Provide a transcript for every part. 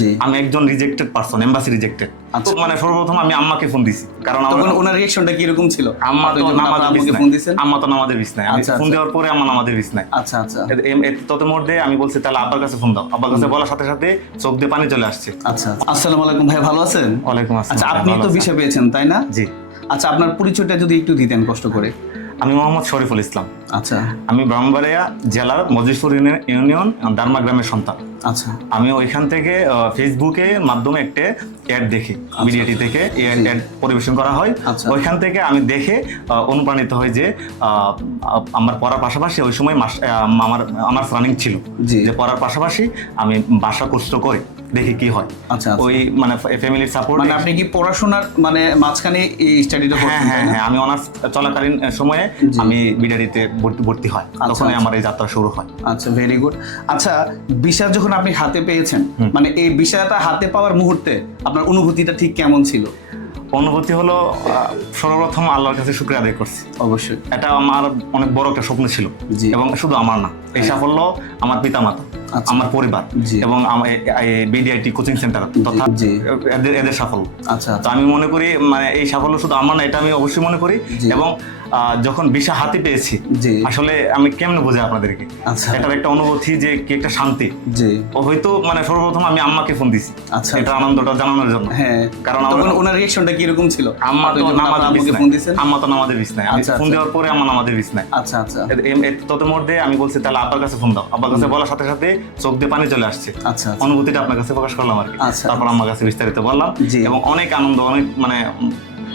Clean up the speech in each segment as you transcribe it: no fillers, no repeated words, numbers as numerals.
জি। আমি একজন rejected person, embassy rejected. মানে সর্বপ্রথম আমি আম্মাকে ফোন দিছি, কারণ তখন ওনার রিঅ্যাকশনটা কি রকম ছিল? আম্মা তো আম্মুকে ফোন দিছেন? আম্মা তো নামাজের বিছনায়, আমি ফোন দেওয়ার পরে আম্মা নামাজের বিছনায়। আচ্ছা আচ্ছা তত মধ্যে আমি বলছি তাহলে আব্বার কাছে ফোন দাও। আব্বার কাছে বলার সাথে সাথে চোখ দিয়ে পানি চলে আসছে। আচ্ছা। আসসালামু আলাইকুম ভাই, ভালো আছেন? ওয়ালাইকুম আসসালাম। আচ্ছা, আপনি তো ভিসা পেয়েছেন তাই না? জি। আচ্ছা, আপনার পরিচয়টা যদি একটু দিতেন কষ্ট করে। আমি মোহাম্মদ শরীফুল ইসলাম। আচ্ছা আমি ব্রাহ্মণবাড়িয়া জেলার মজিদপুর ইউনিয়ন দারমা গ্রামের সন্তান। আচ্ছা আমি ওইখান থেকে ফেসবুকের মাধ্যমে একটা অ্যাড দেখি, বিডিএটি থেকে অ্যাড পরিবেশন করা হয়। ওইখান থেকে আমি দেখে অনুপ্রাণিত হই যে আমার পড়ার পাশাপাশি ওই সময় আমার রানিং ছিল যে পড়ার পাশাপাশি আমি বাসা কোর্স করে দেখি কি হয়। আচ্ছা, ওই মানে ফ্যামিলির সাপোর্ট। মানে আপনি কি পড়াশোনার মানে মাঝখানে এই স্টাডিটা করতেন? হ্যাঁ হ্যাঁ, আমি অনার্স চলাকালীন সময়ে আমি বিডিআরিতে ভর্তি হয়, তখনই আমার এই যাত্রা শুরু হয়। আচ্ছা, ভেরি গুড। আচ্ছা, ভিসা যখন আপনি হাতে পেয়েছেন, মানে এই ভিসাটা হাতে পাওয়ার মুহূর্তে আপনার অনুভূতিটা ঠিক কেমন ছিল? অনুভূতি হলো সর্বপ্রথম আল্লাহর কাছে শুকরিয়া আদায় করছি। অবশ্যই এটা আমার অনেক বড় একটা স্বপ্ন ছিল, এবং শুধু আমার না, এই সাফল্য আমার পিতামাতা, আমার পরিবার এবং বিডিআইটি কোচিং সেন্টার তথা এদের সাফল্য। আচ্ছা, তো আমি মনে করি মানে এই সাফল্য শুধু আমার না, এটা আমি অবশ্যই মনে করি। এবং যখন ভিসা হাতে পেয়েছি, আসলে আমি কেমনে বোঝাই আপনাদেরকে, এটার একটা অনুভূতি যে কি একটা শান্তি। হয়তো মানে সর্বপ্রথম আমি আম্মাকে ফোন দিছি এটা আনন্দটা জানানোর জন্য। কারণ ওনার রিঅ্যাকশনটা কি রকম ছিল? আম্মা তো নামাজের বিছনায়, আমি ফোন দেওয়ার পরে আম্মা নামাজের বিছনায়। আচ্ছা আচ্ছা তত মধ্যে আমি বলছি তাহলে আব্বার কাছে ফোন দাও। আব্বার কাছে বলার সাথে সাথে চোখ দিয়ে পানি চলে আসছে। অনুভূতিটা আপনার কাছে প্রকাশ করলাম আর কি। তারপর আম্মার কাছে বিস্তারিত বললাম, এবং অনেক আনন্দ, অনেক মানে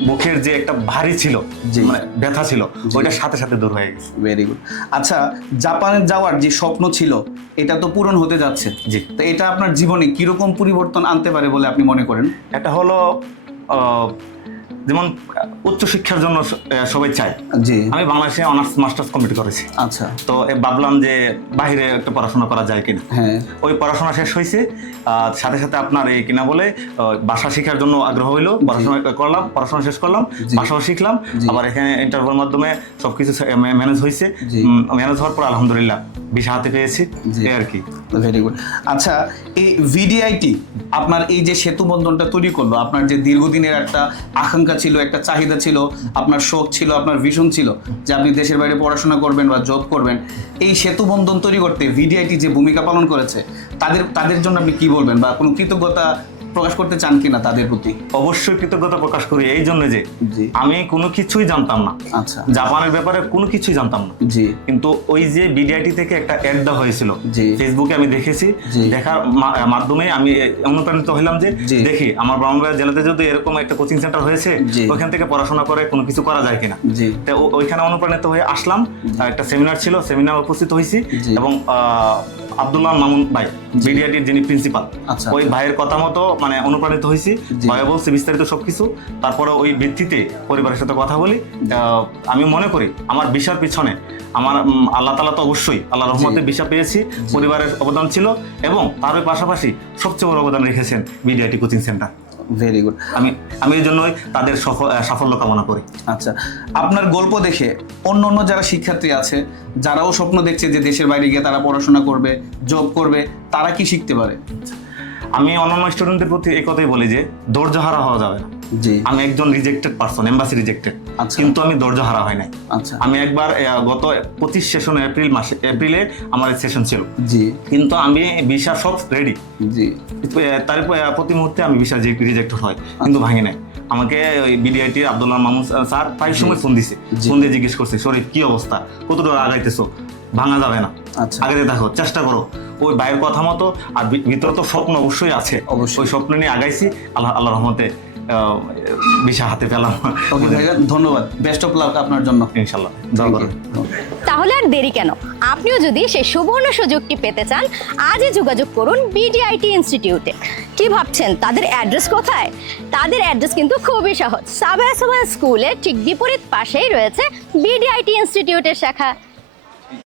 মুখের যে একটা ভারী ছিল, মানে ব্যথা ছিল, ওইটার সাথে সাথে দূর হয়ে গেছে। Very good. আচ্ছা, জাপানে যাওয়ার যে স্বপ্ন ছিল এটা তো পূরণ হতে যাচ্ছে। জি। তো এটা আপনার জীবনে কিরকম পরিবর্তন আনতে পারে বলে আপনি মনে করেন? এটা হলো যেমন উচ্চশিক্ষার জন্য সবাই চায়। জি। আমি বাংলাদেশে অনার্স মাস্টার্স কমপ্লিট করেছি। আচ্ছা। তো ভাবলাম যে বাইরে একটা পড়াশোনা করা যায় কিনা। হ্যাঁ। ওই পড়াশোনা শেষ হয়েছে, সাথে সাথে আপনার এই কিনা বলে ভাষা শেখার জন্য আগ্রহ হইলো, পড়াশোনা শেষ করলাম, ভাষাও শিখলাম। আবার এখানে ইন্টারভিউর মাধ্যমে সবকিছু ম্যানেজ হয়েছে। ম্যানেজ হওয়ার পর আলহামদুলিল্লাহ ভিসা হাতে পেয়েছি, এই আর কি। Very good. আচ্ছা, এই ভিডিআইটি আপনার এই যে সেতু বন্ধনটা তৈরি করলো, আপনার যে দীর্ঘদিনের একটা আকাঙ্ক্ষা ছিল, একটা চাহিদা ছিল, আপনার শখ ছিল, আপনার ভিশন ছিল যে আপনি দেশের বাইরে পড়াশোনা করবেন বা জব করবেন, এই সেতু বন্ধন তৈরি করতে ভিডিআইটি যে ভূমিকা পালন করেছে তাদের জন্য আপনি কি বলবেন, বা কোনো কৃতজ্ঞতা প্রকাশ করতে চান কিনা তাদের প্রতি? অবশ্যই কৃতজ্ঞতা প্রকাশ করি, এই জন্য যে আমি কোনো কিছুই জানতাম না। আচ্ছা। জাপানের ব্যাপারে কোনো কিছুই জানতাম না। জি। কিন্তু ওই যে বিডিআইটি থেকে একটা অ্যাড দেওয়া হয়েছিল, ফেসবুকে আমি দেখেছি, দেখার মাধ্যমে আমি অনুপ্রাণিত হইলাম যে দেখি আমার ব্রাহ্মণবাড়িয়া জেলাতে যদি এরকম একটা কোচিং সেন্টার হয়েছে, ওইখান থেকে পড়াশোনা করে কোনো কিছু করা যায় কিনা। তো ওইখানে অনুপ্রাণিত হয়ে আসলাম। একটা সেমিনার ছিল, সেমিনার উপস্থিত হয়েছি, এবং আব্দুল্লাহ মামুন ভাই, বিডিআইটির যিনি প্রিন্সিপাল, ওই ভাইয়ের কথা মতো মানে অনুপ্রাণিত হয়েছি। ভাইয়া বলছে বিস্তারিত সবকিছু। তারপরে ওই ভিত্তিতে পরিবারের সাথে কথা বলি। আমি মনে করি আমার ভিসার পিছনে আমার আল্লাহ তাআলা তো অবশ্যই আল্লাহর রহমতে ভিসা পেয়েছি, পরিবারের অবদান ছিল, এবং তার পাশাপাশি সবচেয়ে বড় অবদান রেখেছেন BDIT coaching centre. Very good. আমি এই জন্যই তাদের সাফল্য কামনা করি। আচ্ছা, আপনার গল্প দেখে অন্য যারা শিক্ষার্থী আছে, যারাও স্বপ্ন দেখছে যে দেশের বাইরে গিয়ে তারা পড়াশোনা করবে, জব করবে, তারা কি শিখতে পারে? আমি অন্যান্য স্টুডেন্টদের প্রতি এই কথাই বলি যে ধৈর্য হারা হওয়া যাবে না। আমি একজন রিজেক্টেড পারসন, এমবাসি রিজেক্টেড, কিন্তু আমি ধৈর্য হারা হয় নাই। আমি একবার গত 25 সেশনে এপ্রিলে আমার সেশন ছিল, কিন্তু আমি ভিসা সব রেডি, তার প্রতি মুহূর্তে আমি ভিসা রিজেক্ট হয়, কিন্তু ভাঙি নাই। আমাকে ওই বিডিআইটির আব্দুল্লাহ মামুন স্যার প্রায় সময় ফোন দিছে, ফোন দিয়ে জিজ্ঞেস করছে, শরীফ কি অবস্থা, কতটুকু আগাইতেছো, ভাঙা যাবে না, আগাতে দেখো, চেষ্টা করো। ওই ভাইয়ের কথা মতো, আর ভিতরে তো স্বপ্ন অবশ্যই আছে, ওই স্বপ্ন নিয়ে আগাইছি, আল্লাহ রহমতে ভিসা হাতে পেলাম। ধন্যবাদ, বেস্ট অফ লাক আপনার জন্য, ইনশাআল্লাহ। তাহলে আর দেরি কেন, আপনিও যদি সেই সুবর্ণ সুযোগটি পেতে চান, আজই যোগাযোগ করুন বিডিআইটি ইনস্টিটিউটে। কি ভাবছেন তাদের অ্যাড্রেস কোথায়? তাদের অ্যাড্রেস কিন্তু খুবই সহজ, সাবেয়া স্কুলের ঠিক বিপরীত পাশেই রয়েছে বিডিআইটি ইনস্টিটিউটের শাখা।